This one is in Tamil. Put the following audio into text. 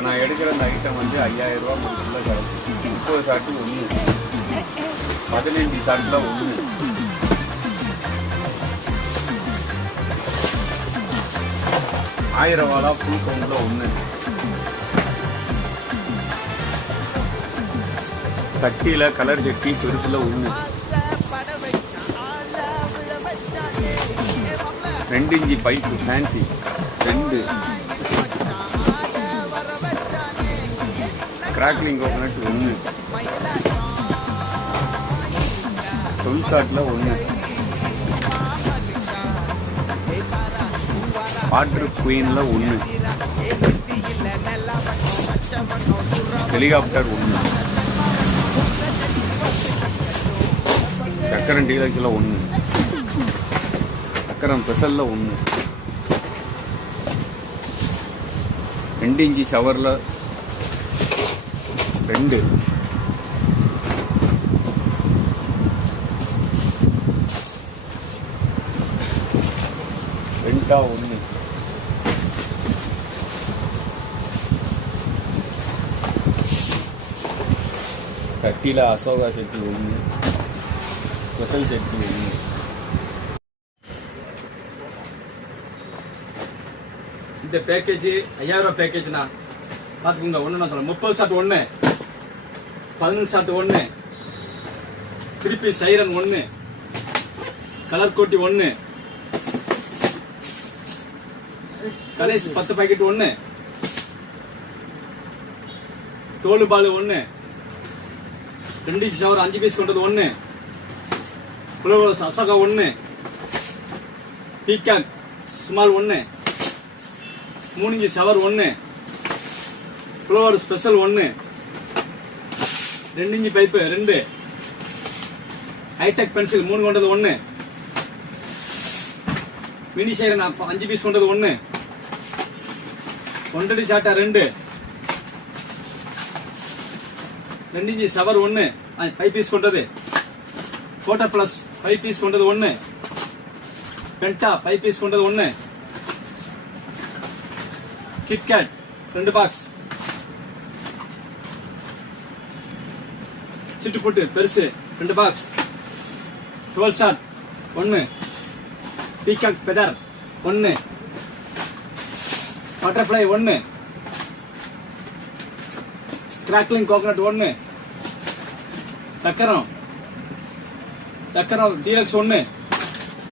இப்போ நான் எடுக்கிற அந்த ஐட்டம் வந்து 5000 ரூபா மட்டும் கிடக்கும். 30 ஷாட்டு 1, 15 ஷாட்டில் 1, 1000 வாலா ஃபுல் கவுண்டில் 1, சட்டியில் கலர் சட்டி பெருசில் 1, 2 inch pipe fancy 2, crackling coconut 1, 12 ஷாட்டில் 1, வாட்டர் குயினில் 1, ஹெலிகாப்டர் 1, சக்கரம் டீலக்ஸில் 1, சக்கரம் ஸ்பெஷலில் 1, 2 இன்ச்சி ஷவரில் 2, ரெண்டா 1, சட்டியில் அசோகா செட்டி 1, ஸ்பெஷல் செட்டி 1. இந்த பேக்கேஜ் 5000 ரூபாய் பேக்கேஜ்னா பாத்துக்கோங்க. ஒண்ணு நான் சொல்றேன், 30 ஷாட் 1, 15 ஷாட் 1, திருப்பி சைரன் 1, கலர் கோட்டி 1, கலேஸ் 10 பாக்கெட் 1, டோலு பால் 1, 2 இன்ச் ஷவர் 5 பீஸ் கொண்டது 1, flowers Ashoka 1, peacock small 1, 3 inch shower 1, flower special 1, 2 inch pipe 2, hi-tech pencil 3 கொண்டது 1, மினி சைரன் 5 பீஸ் கொண்டது 1, 1 சாட்டா 2, 2 இன்ச் ஷவர் 1 5 பீஸ் கொண்டது, போட்டோ பிளஸ் 5 பீஸ் கொண்டது 1, பென்டா 5 பீஸ் கொண்டது 1, கிட்கேட் 2 பாக்ஸ், சிட்டுப்புட்டு பெருசு 2 box, 12 shot 1, peacock feather 1, butterfly 1, crackling coconut 1, சக்கரம் டீலக்ஸ் 1,